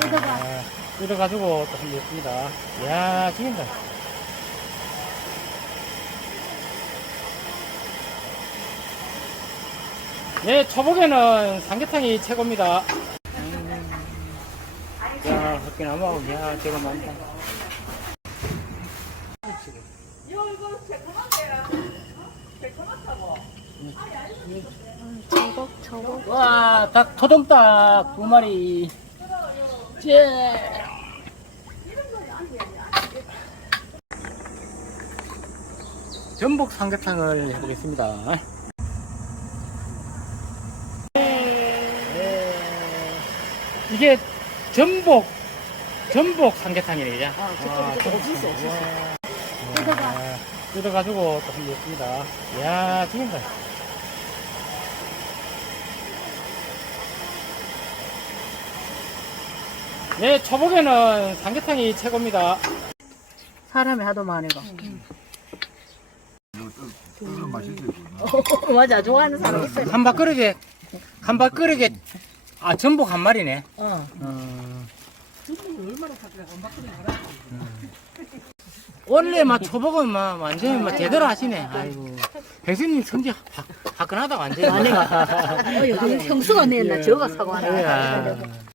뜯어가. 뜯어가지고 또 한번 했습니다. 이야, 죽인다. 네, 초복에는 삼계탕이 최고입니다. 음. 야, 흑기나무하고, 야, 저거 많다. 저거 저거. 와, 닭, 토종닭 두 마리. 예. 전복 삼계탕을 해보겠습니다. 네. 이게 전복, 전복 삼계탕이네, 이제. 아, 저쪽에 저거 없었어, 없었어. 뜯어가. 뜯어가지고 또 한번 했습니다. 이야, 죽인다. 네, 초복에는 삼계탕이 최고입니다. 사람이 하도 많이가. 맛있어요. 어, 맞아, 좋아하는 사람 있어. 한 밥그릇에, 한 밥그릇에, 아, 전복 한 마리네. 어. 음. 원래 막 초복은 막 완전히 막 제대로 하시네. 아이고. 백수님 성질 화- 화끈하다, 완전히. 어, 요즘 형수가 냈나 저거 사고 하나. 예.